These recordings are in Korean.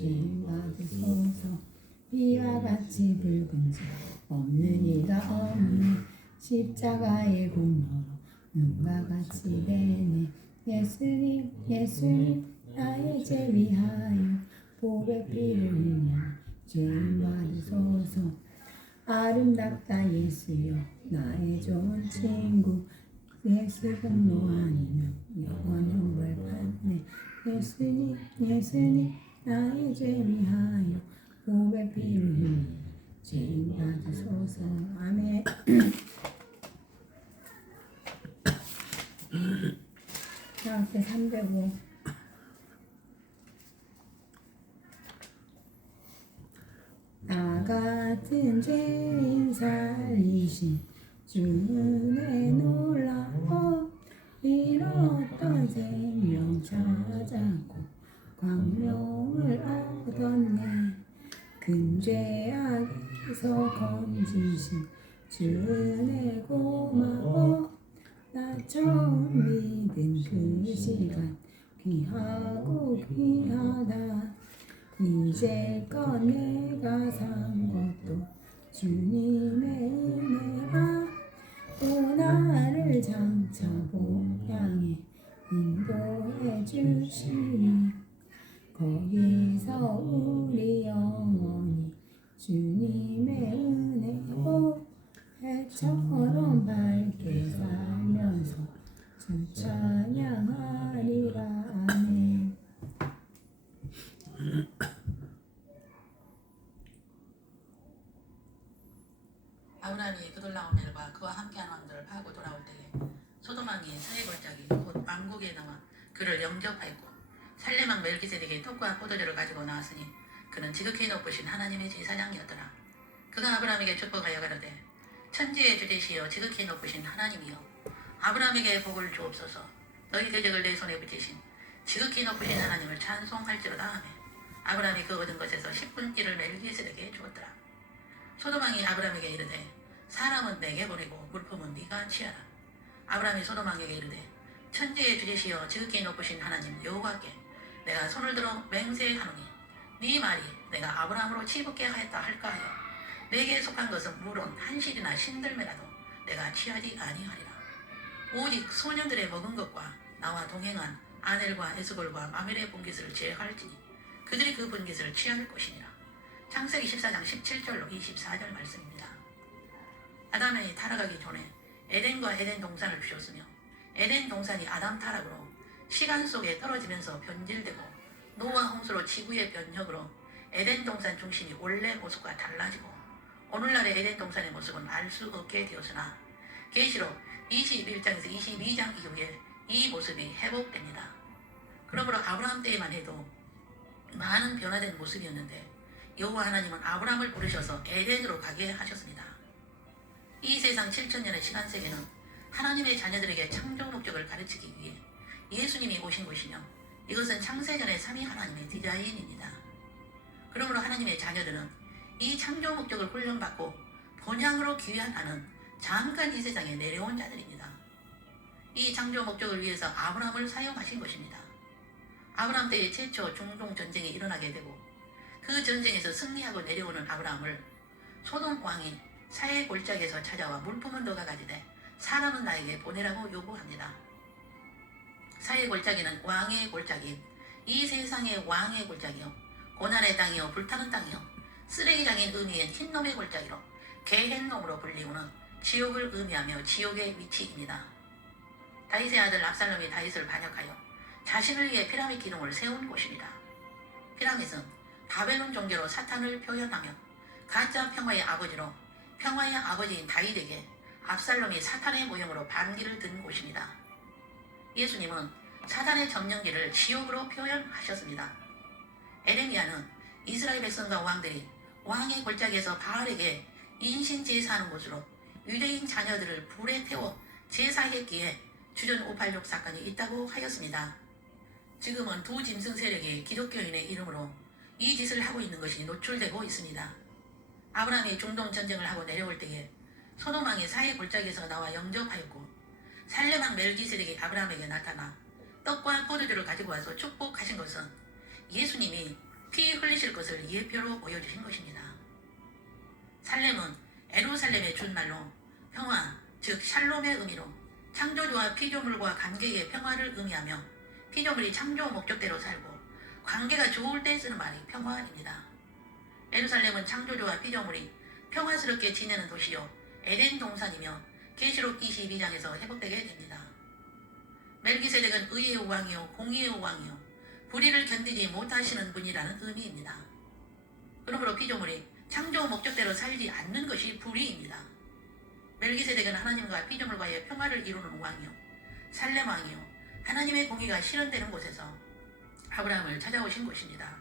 죄 받으소서. 이와 같이 붉은 자 없는 이가 없네. 십자가의 공로로 눈과 같이 되네. 예수님 예수님 나의 죄 위하여 보배 피를 흘려 죄 받으소서. 아름답다 예수여 나의 좋은 친구. 예수 공로 아니면 영원히 받네. 예수님 예수님 나의 죄 위하여 보배 피를 흘려 죄 받으소서. 아멘. 앞에 305. 나 같은 죄인 살리신 주 은혜 놀라워. 잃었던 생명 찾았고 광명을 얻었네. 큰 죄악에서 건지신 주 은혜 고마워. 나 처음 믿은 그 시간 귀하고 귀하다. 이제껏 내가 산 것도 주님의 은혜라. 또 나를 장차 복향에 인도해 주시니 거기서 우리 영원히 주님의 은혜로 해처럼 밝게 살면서 주 찬양하리라. 아멘. 아브라함이 그돌라오멜과 그와 함께한 왕들을 파고 돌아올 때에 소돔왕이 사해골짜기 곧 왕국에 나와 그를 영접하였고 살레망 멜기세덱이 떡과 포도주를 가지고 나왔으니 그는 지극히 높으신 하나님의 제사장이었더라. 그가 아브라함에게 축복하여 가로되 천지의 주제시여 지극히 높으신 하나님이여 아브라함에게 복을 주옵소서. 너희 대적을 내 손에 붙이신 지극히 높으신 하나님을 찬송할지로다 하매 아브라함이 그 얻은 것에서 10분 1을 멜기세덱에게 주었더라. 소돔왕이 아브라함에게 이르되 사람은 내게 보내고 물품은 네가 취하라. 아브라함이 소돔왕에게 이르되 천지의 주제시여 지극히 높으신 하나님 여호와께 내가 손을 들어 맹세하노니 네 말이 내가 아브라함으로 치붙게 하였다 할까 하여 내게 속한 것은 물론 한실이나 신들매라도 내가 취하지 아니하리라. 오직 소년들의 먹은 것과 나와 동행한 아넬과 에스골과 마멜의 분깃을 제할지니 그들이 그 분깃을 취할 것이니라. 창세기 14장 17절로 24절 말씀입니다. 아담이 타락하기 전에 에덴과 에덴 동산을 주셨으며 에덴 동산이 아담 타락으로 시간 속에 떨어지면서 변질되고 노아 홍수로 지구의 변혁으로 에덴 동산 중심이 원래 모습과 달라지고 오늘날의 에덴 동산의 모습은 알 수 없게 되었으나 계시록 21장에서 22장 이후에 이 모습이 회복됩니다. 그러므로 아브라함 때에만 해도 많은 변화된 모습이었는데 여호와 하나님은 아브라함을 부르셔서 에덴으로 가게 하셨습니다. 이 세상 7천년의 시간세계는 하나님의 자녀들에게 창조 목적을 가르치기 위해 예수님이 오신 곳이며 이것은 창세전의 삼위 하나님의 디자인입니다. 그러므로 하나님의 자녀들은 이 창조 목적을 훈련받고 본향으로 귀환하는 잠깐 이 세상에 내려온 자들입니다. 이 창조 목적을 위해서 아브라함을 사용하신 것입니다. 아브라함 때에 최초 중동 전쟁이 일어나게 되고 그 전쟁에서 승리하고 내려오는 아브라함을 소돔 왕이 사해 골짜기에서 찾아와 물품은 너가 가지되 사람은 나에게 보내라고 요구합니다. 사해 골짜기는 왕의 골짜기, 이 세상의 왕의 골짜기요, 고난의 땅이요, 불타는 땅이요, 쓰레기장인 의미인 흰놈의 골짜기로 게헨놈으로 불리우는 지옥을 의미하며 지옥의 위치입니다. 다윗의 아들 압살롬이 다윗을 반역하여 자신을 위해 피라밋 기둥을 세운 곳입니다. 피라밋은 바벨론 종교로 사탄을 표현하며 가짜 평화의 아버지로 평화의 아버지인 다윗에게 압살롬이 사탄의 모형으로 반기를 든 곳입니다. 예수님은 사탄의 정령기를 지옥으로 표현하셨습니다. 에레미야는 이스라엘 백성과 왕들이 왕의 골짜기에서 바알에게 인신 제사하는 곳으로 유대인 자녀들을 불에 태워 제사했기에 주전 586 사건이 있다고 하였습니다. 지금은 두 짐승 세력이 기독교인의 이름으로 이 짓을 하고 있는 것이 노출되고 있습니다. 아브라함이 중동 전쟁을 하고 내려올 때에 소돔왕이 사해 골짜기에서 나와 영접하였고 살레망 멜기세덱이 아브라함에게 나타나 떡과 포도주를 가지고 와서 축복하신 것은 예수님이 피 흘리신 이루실 것을 예표로 보여주신 것입니다. 살렘은 에루살렘의 준말로 평화, 즉 샬롬의 의미로 창조주와 피조물과 관계의 평화를 의미하며 피조물이 창조 목적대로 살고 관계가 좋을 때 쓰는 말이 평화입니다. 에루살렘은 창조주와 피조물이 평화스럽게 지내는 도시요 에덴 동산이며 계시록 22장에서 회복되게 됩니다. 멜기세덱은 의의 왕이요 공의의 왕이요 불의를 견디지 못하시는 분이라는 의미입니다. 그러므로 피조물이 창조 목적대로 살지 않는 것이 불의입니다. 멜기세덱은 하나님과 피조물과의 평화를 이루는 왕이요 살렘 왕이요 하나님의 공의가 실현되는 곳에서 아브라함을 찾아오신 곳입니다.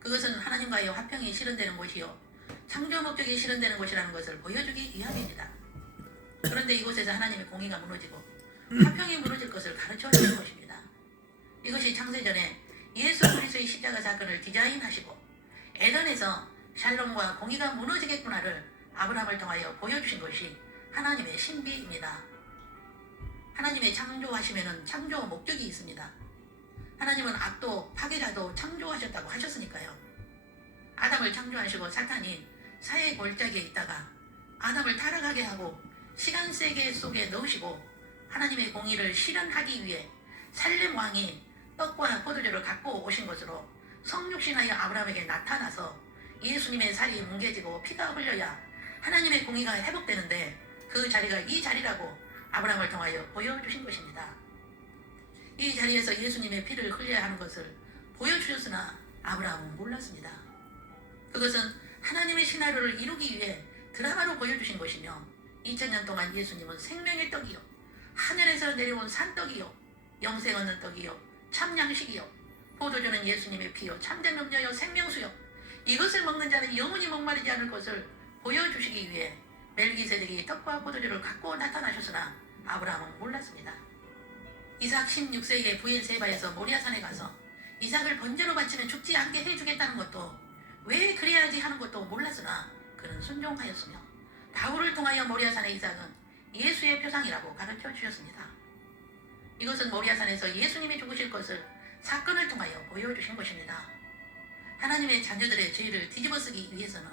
그것은 하나님과의 화평이 실현되는 곳이요 창조 목적이 실현되는 곳이라는 것을 보여주기 위함입니다. 그런데 이곳에서 하나님의 공의가 무너지고 화평이 무너질 것을 가르쳐 주는 것입니다. 이것이 창세전에 예수 그리스도의 십자가 사건을 디자인하시고 에덴에서 샬롬과 공의가 무너지겠구나를 아브라함을 통하여 보여주신 것이 하나님의 신비입니다. 하나님의 창조하시면은 창조 목적이 있습니다. 하나님은 악도 파괴자도 창조하셨다고 하셨으니까요. 아담을 창조하시고 사탄이 사의 골짜기에 있다가 아담을 타락하게 하고 시간 세계 속에 넣으시고 하나님의 공의를 실현하기 위해 살렘 왕이 떡과 포도주를 갖고 오신 것으로 성육신하여 아브라함에게 나타나서 예수님의 살이 뭉개지고 피가 흘려야 하나님의 공의가 회복되는데 그 자리가 이 자리라고 아브라함을 통하여 보여주신 것입니다. 이 자리에서 예수님의 피를 흘려야 하는 것을 보여주셨으나 아브라함은 몰랐습니다. 그것은 하나님의 시나리오를 이루기 위해 드라마로 보여주신 것이며 2000년 동안 예수님은 생명의 떡이요 하늘에서 내려온 산떡이요 영생 얻는 떡이요 참 양식이요 포도주는 예수님의 피요 참된 음료요 생명수요 이것을 먹는 자는 영원히 목마르지 않을 것을 보여주시기 위해 멜기세덱이 떡과 포도주를 갖고 나타나셨으나 아브라함은 몰랐습니다. 이삭 16세기에 부엘 세바에서 모리아산에 가서 이삭을 번제로 바치면 죽지 않게 해주겠다는 것도 왜 그래야지 하는 것도 몰랐으나 그는 순종하였으며 바울을 통하여 모리아산의 이삭은 예수의 표상이라고 가르쳐 주셨습니다. 이것은 모리아산에서 예수님이 죽으실 것을 사건을 통하여 보여주신 것입니다. 하나님의 자녀들의 죄를 뒤집어쓰기 위해서는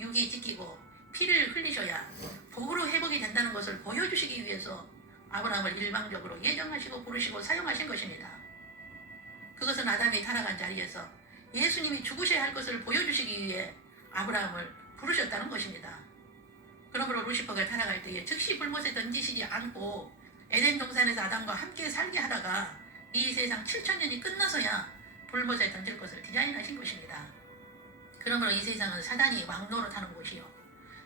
육이 찢기고 피를 흘리셔야 복으로 회복이 된다는 것을 보여주시기 위해서 아브라함을 일방적으로 예정하시고 부르시고 사용하신 것입니다. 그것은 아담이 타락한 자리에서 예수님이 죽으셔야 할 것을 보여주시기 위해 아브라함을 부르셨다는 것입니다. 그러므로 루시퍼가 타락할 때에 즉시 불못에 던지시지 않고 에덴 동산에서 아담과 함께 살게 하다가 이 세상 7000년이 끝나서야 불못에 던질 것을 디자인하신 것입니다. 그러므로 이 세상은 사단이 왕노릇하는 곳이요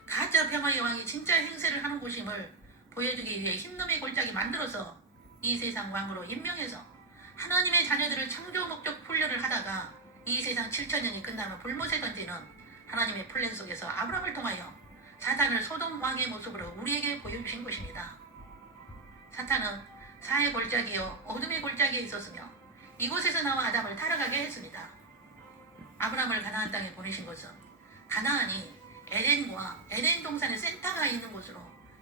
가짜 평화의 왕이 진짜 행세를 하는 곳임을 보여주기 위해 흰놈의 골짜기 만들어서 이 세상 왕으로 임명해서 하나님의 자녀들을 창조 목적 훈련을 하다가 이 세상 7000년이 끝나면 불못에 던지는 하나님의 플랜 속에서 아브라함을 통하여 사탄을 소돔 왕의 모습으로 우리에게 보여주신 것입니다. 사탄은 사의 골짜기요 어둠의 골짜기에 있었으며 이곳에서 나와 아담을 타락하게 했습니다. 아브라함을 가나안 땅에 보내신 것은 가나안이 에덴과 에덴 동산의 센터가 있는 곳으로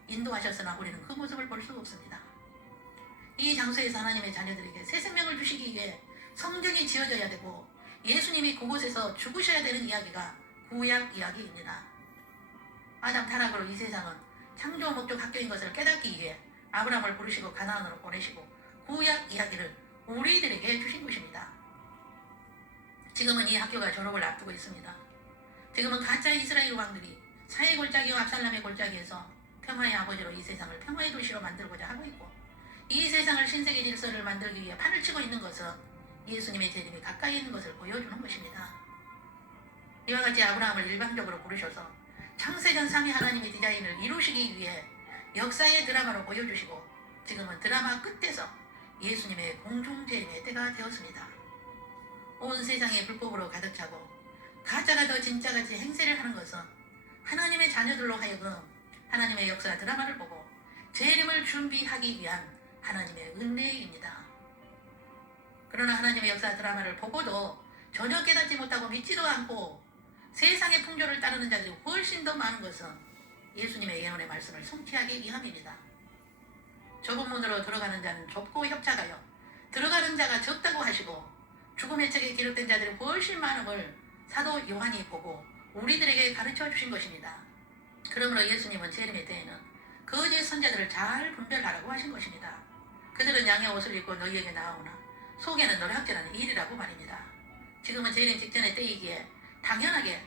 인도하셨으나 우리는 그 모습을 볼 수 없습니다. 이 장소에서 하나님의 자녀들에게 새 생명을 주시기 위해 성전이 지어져야 되고 예수님이 그곳에서 죽으셔야 되는 이야기가 구약 이야기입니다. 아담 타락으로 이 세상은 창조 목적 학교인 것을 깨닫기 위해 아브라함을 부르시고 가나안으로 보내시고 구약 이야기를 우리들에게 주신 것입니다. 지금은 이 학교가 졸업을 앞두고 있습니다. 지금은 가짜 이스라엘 왕들이 사의 골짜기와 압살람의 골짜기에서 평화의 아버지로 이 세상을 평화의 도시로 만들고자 하고 있고 이 세상을 신세계 질서를 만들기 위해 판을 치고 있는 것은 예수님의 재림이 가까이 있는 것을 보여주는 것입니다. 이와 같이 아브라함을 일방적으로 부르셔서 창세전 3위 하나님의 디자인을 이루시기 위해 역사의 드라마로 보여주시고 지금은 드라마 끝에서 예수님의 공중재림의 때가 되었습니다. 온 세상에 불법으로 가득 차고 가짜가 더 진짜같이 행세를 하는 것은 하나님의 자녀들로 하여금 하나님의 역사 드라마를 보고 재림을 준비하기 위한 하나님의 은혜입니다. 그러나 하나님의 역사 드라마를 보고도 전혀 깨닫지 못하고 믿지도 않고 세상의 풍조를 따르는 자들이 훨씬 더 많은 것은 예수님의 예언의 말씀을 성취하기 위함입니다. 좁은 문으로 들어가는 자는 좁고 협착하여 들어가는 자가 적다고 하시고 죽음의 책에 기록된 자들이 훨씬 많음을 사도 요한이 보고 우리들에게 가르쳐 주신 것입니다. 그러므로 예수님은 재림의 때에는 거짓 선자들을 잘 분별하라고 하신 것입니다. 그들은 양의 옷을 입고 너희에게 나오나 속에는 노략질하는 일이라고 말입니다. 지금은 재림 직전의 때이기에 당연하게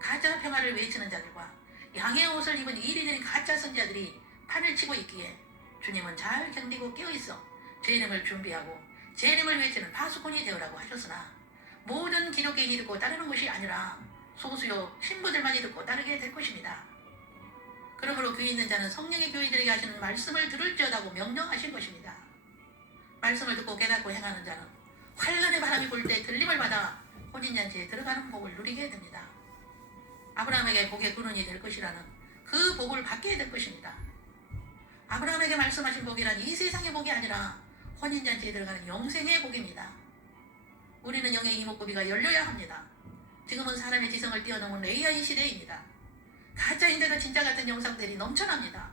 가짜 평화를 외치는 자들과 양의 옷을 입은 이리들인 가짜 선자들이 판을 치고 있기에 주님은 잘 견디고 깨어있어 재림을 준비하고 재림을 외치는 파수꾼이 되어라고 하셨으나 모든 기독교인이 듣고 따르는 것이 아니라 소수요 신부들만이 듣고 따르게 될 것입니다. 그러므로 귀 있는 자는 성령의 교회들에게 하시는 말씀을 들을지어다고 명령하신 것입니다. 말씀을 듣고 깨닫고 행하는 자는 환란의 바람이 불 때 들림을 받아 혼인잔치에 들어가는 복을 누리게 됩니다. 아브라함에게 복의 근원이 될 것이라는 그 복을 받게 될 것입니다. 아브라함에게 말씀하신 복이란 이 세상의 복이 아니라 혼인잔치에 들어가는 영생의 복입니다. 우리는 영의 이목구비가 열려야 합니다. 지금은 사람의 지성을 뛰어넘은 AI 시대입니다. 가짜인데도 진짜 같은 영상들이 넘쳐납니다.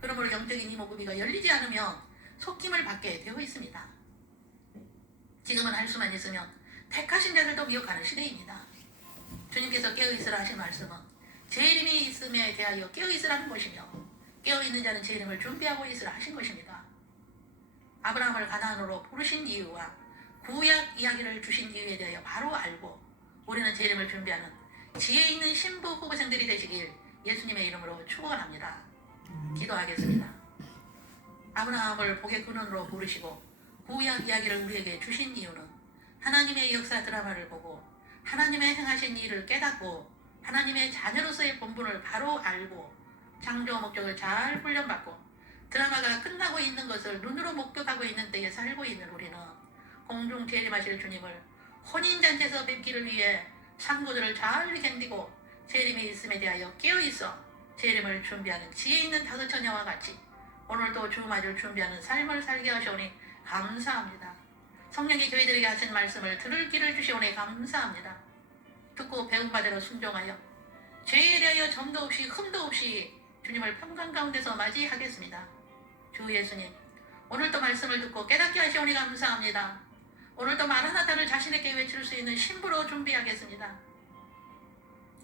그러므로 영적인 이목구비가 열리지 않으면 속임을 받게 되어 있습니다. 지금은 할 수만 있으면 택하신 자들도 미혹하는 시대입니다. 주님께서 깨어있으라 하신 말씀은 재림이 있음에 대하여 깨어있으라는 것이며 깨어있는 자는 재림을 준비하고 있으라 하신 것입니다. 아브라함을 가나안으로 부르신 이유와 구약 이야기를 주신 이유에 대하여 바로 알고 우리는 재림을 준비하는 지혜 있는 신부 후보생들이 되시길 예수님의 이름으로 축원합니다. 기도하겠습니다. 아브라함을 복의 근원으로 부르시고 구약 이야기를 우리에게 주신 이유는 하나님의 역사 드라마를 보고 하나님의 행하신 일을 깨닫고 하나님의 자녀로서의 본분을 바로 알고 창조 목적을 잘 훈련받고 드라마가 끝나고 있는 것을 눈으로 목격하고 있는 때에 살고 있는 우리는 공중 재림하실 주님을 혼인잔치에서 뵙기를 위해 상고들을 잘 견디고 재림이 있음에 대하여 깨어있어 재림을 준비하는 지혜 있는 다섯 처녀와 같이 오늘도 주 맞을 준비하는 삶을 살게 하시오니 감사합니다. 성령이 교회들에게 하신 말씀을 들을 길을 주시오니 감사합니다. 듣고 배운 바대로 순종하여 죄에 대하여 점도 없이 흠도 없이 주님을 평강 가운데서 맞이하겠습니다. 주 예수님, 오늘도 말씀을 듣고 깨닫게 하시오니 감사합니다. 오늘도 말 하나따를 자신에게 외칠 수 있는 신부로 준비하겠습니다.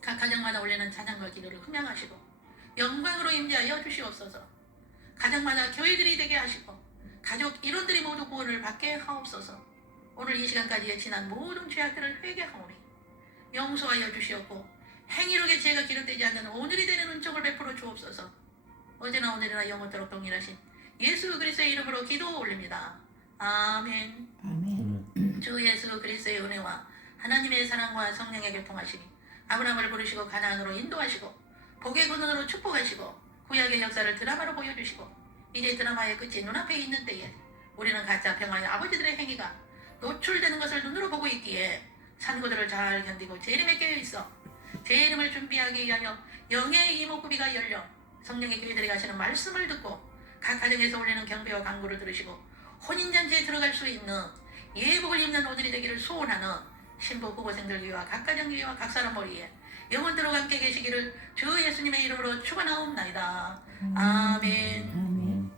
각 가정마다 올리는 찬양과 기도를 흠양하시고 영광으로 임재하여 주시옵소서. 가정마다 교회들이 되게 하시고 가족 일원들이 모두 구원을 받게 하옵소서. 오늘 이 시간까지의 지난 모든 죄악들을 회개하오니 용서하여 주시옵고 행위록의 죄가 기록되지 않는 오늘이 되는 은총을 베풀어 주옵소서. 어제나 오늘이나 영원토록 동일하신 예수 그리스도의 이름으로 기도 올립니다. 아멘. 아멘. 주 예수 그리스도의 은혜와 하나님의 사랑과 성령의 교통하심이 아브라함을 부르시고 가나안으로 인도하시고 복의 근원으로 축복하시고 구약의 역사를 드라마로 보여주시고 이제 드라마의 끝이 눈앞에 있는 때에 우리는 가짜 평화의 아버지들의 행위가 노출되는 것을 눈으로 보고 있기에 산고들을 잘 견디고 재림에 깨어있어 재림을 준비하기 위하여 영의 이목구비가 열려 성령의 교회들에게 하시는 말씀을 듣고 각 가정에서 올리는 경배와 간구를 들으시고 혼인잔치에 들어갈 수 있는 예복을 입는 오늘이 되기를 소원하는 신부 후보생들 위와 각 가정 위와 각 사람 머리에 영원토록 함께 계시기를 주 예수님의 이름으로 축원하옵나이다. 아멘. 아멘.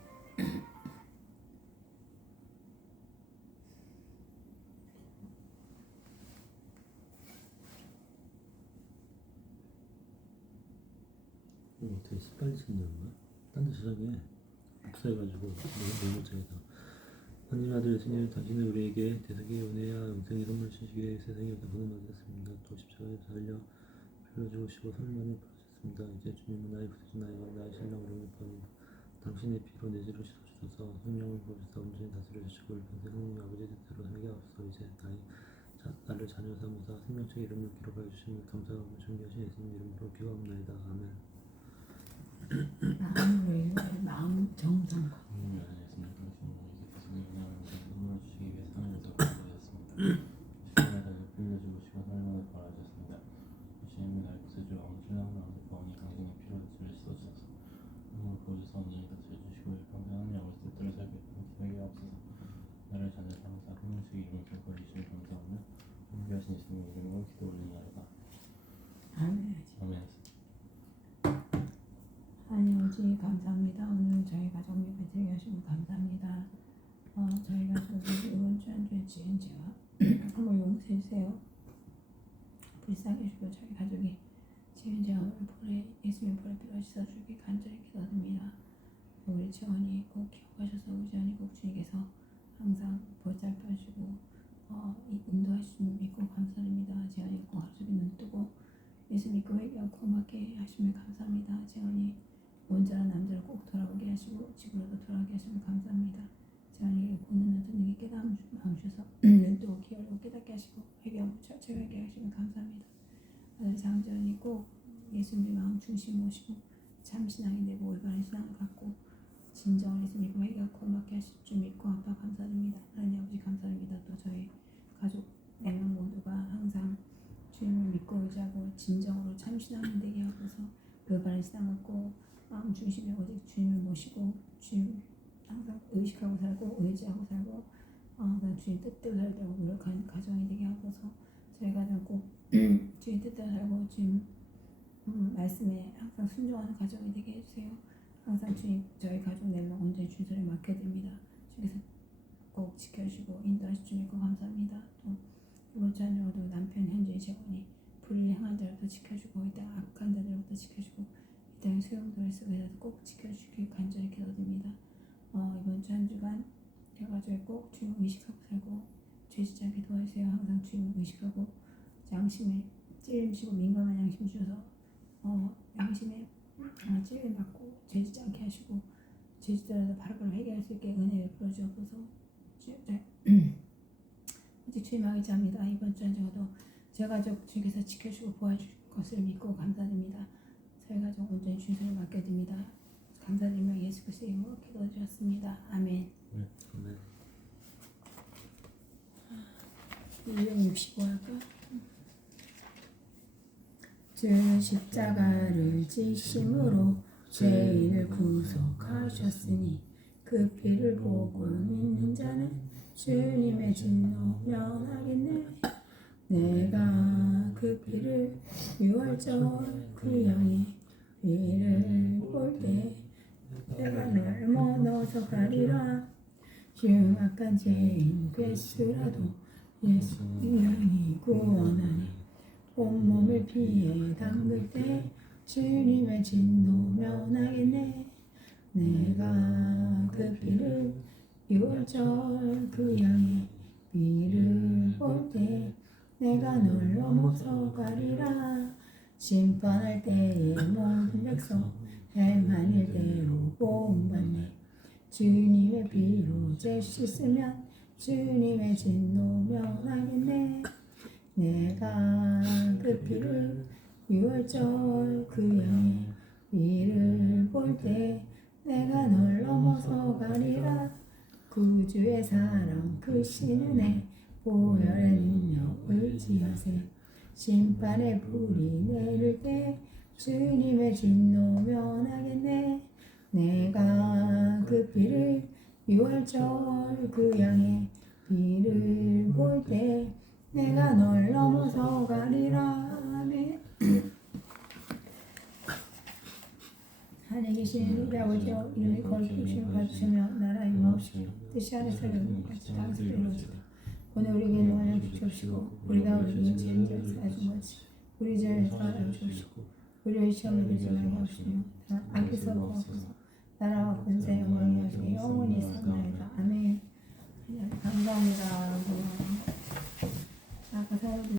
어떻게 습관이 생기는 거야? 딴 데 저장해. 복사해가지고 메모장에다 하나님 아들 예수님 당신은 우리에게 대속의 은혜와 영생의 선물 주시기에 세상에 없는 분을 만났습니다. 또 십자가에 달려 피를 죽으시고 3일 만에 부활하셨습니다. 이제 주님은 나의 구세주 나의 신랑 우리를 구합니다. 당신의 피로 내 죄를 씻어주셔서 성령을 부어주셔서 온전히 다스려 주시고 평생 하나님 아버지 뜻대로 살게 하옵소서. 이제 나를 자녀 삼으사 생명책의 이름을 기록하여 주시면 감사하고 존귀하신 예수님 이름으로 기도합나이다. 아멘. 마음을 마음 정성과 나를 자녀 삼사 성령책의 이름을 기록하여 주시면 감사하며 존귀하신 예수님 이름으로 기도 올리나이다. 아멘. 아멘. 하나님 아버지 감사합니다. 오늘 저희 가족 예배드리게 하시고 감사합니다. 저희 가족이 이번 주 한 주에 지은 죄와 한번 용서해 주세요. 불쌍히 여기시고 저희 가족이 지은 죄악을 볼에 예수님 볼에 피가 씻어주기 간절히 기도드립니다. 우리 재원이 꼭 기억하셔서 우리 재원이 꼭 주님께서 항상 보살펴주시고 인도하실 줄 믿고 감사드립니다. 재원이 꼭 하루 종일 눈 뜨고 예수 믿고 회개하고 고맙게 하시면 감사합니다. 재원이 온전한 남자를 꼭 돌아오게 하시고 집으로도 돌아오게 하시면 감사합니다. 재원이 보는 눈 뜨는 게 깨달음 주셔서 눈 뜨고 귀 열고 깨닫게 하시고 회개하고 철저하게 하시면 감사합니다. 아들 장재원이 꼭 예수님 마음 중심 모시고 참 신앙이 되고 올바른 신앙을 갖고 진정을 예수 믿고 회개하고 고맙게 하실 줄 믿고 아빠 감사드립니다. 하나님 아버지 감사드립니다. 또 저희 가족 4명 모두가 항상 주님을 믿고 의지하고 진정으로 참 신앙이 되게 하고서 올바른 신앙 갖고 마음 중심에 오직 주님을 모시고 주님 항상 의식하고 살고 의지하고 살고 항상 주님 뜻대로 살려고 노력하는 가정이 되게 하고서 저희 가정 꼭 주님 뜻대로 살고 주님 말씀에 항상 순종하는 가정이 되게 해주세요. 항상 주님 저희 가족 4명 온전히 주님께 맡겨드립니다. 주께서 꼭 지켜주시고 인도하실 줄 믿고 감사합니다. 또 이번 주 한 주도 남편 현주의 재원이 불을 향한 자로부터 지켜주고 이 땅 악한 자들로부터 지켜주고 이 땅의 소용돌이 속에서 꼭 지켜주시길 간절히 기도드립니다. 이번 주 한 주간 저희 가족이 꼭 주님을 의식하고 살고 죄짓지 않게 도와주세요. 항상 주님을 의식하고 양심에 찔림시고 민감한 양심 주셔서 양심에 찔림 받고 죄짓지 않게 하시고 죄짓더라도 바로바로 회개할 수 있게 은혜 베풀어 주옵소서. 오직 주님을 의지합니다. 이번 주 한 주간도 저희 가족 주께서 지켜주고 보호해줄 것을 믿고 감사드립니다. 저희 가족 온전히 주님을 맡겨드립니다. 감사드리며 예수 그리스도의 이름으로 기도드렸습니다. 아멘. 네, 아멘. 265 할까? 주 십자가를 지심으로 죄인을 구속하셨으니 그 피를 보고 믿는 자는 주님의 진노 면하겠네. 내가 그 피를 6월절 그 양의 피를 볼 때 내가 널 넣어서 가리라. 흉악한 죄인 괴수라도 예수 이름이 구원하니 온몸을 피에 담글 때 주님의 진노 면하겠네. 내가 그 피를 6월절 그 양의 피를 볼 때 내가 널 넘어서 가리라. 심판할 때에 모든 백성 행한 일대로 보응받네. 주님의 피로 죄 씻으면 주님의 진노 면하겠네. 내가 그 피를 6월절 그 양의 피를 볼 때 내가 널 넘어서 가리라. 구주의 사랑 크신 은혜 보혈의 능력 의지하세. 심판의 불이 내릴 때 주님의 진노 면하겠네. 내가 그 피를 6월절 그 양의 피를 볼 때 내가 널 넘어서 가리라. 아멘. 하늘에 계신 우리 아버지여 이름이 거룩하시며 받으시며 나라의 임하옵시며 뜻이 하늘에서 이루어지는 같이 땅에서 이루어지다. 오늘 우리에게 일용할 양식 주옵시고 우리가 우리에게 죄인 죄를 사하신 것이 우리 죄를 사하여 주옵시고 우리의 시험에 들지 말게 하옵시며 악에서 구하소서. 나라와 권세 영광이 하시니 영원히 있사옵나이다. 아멘. 감사합니다. 아까 사역을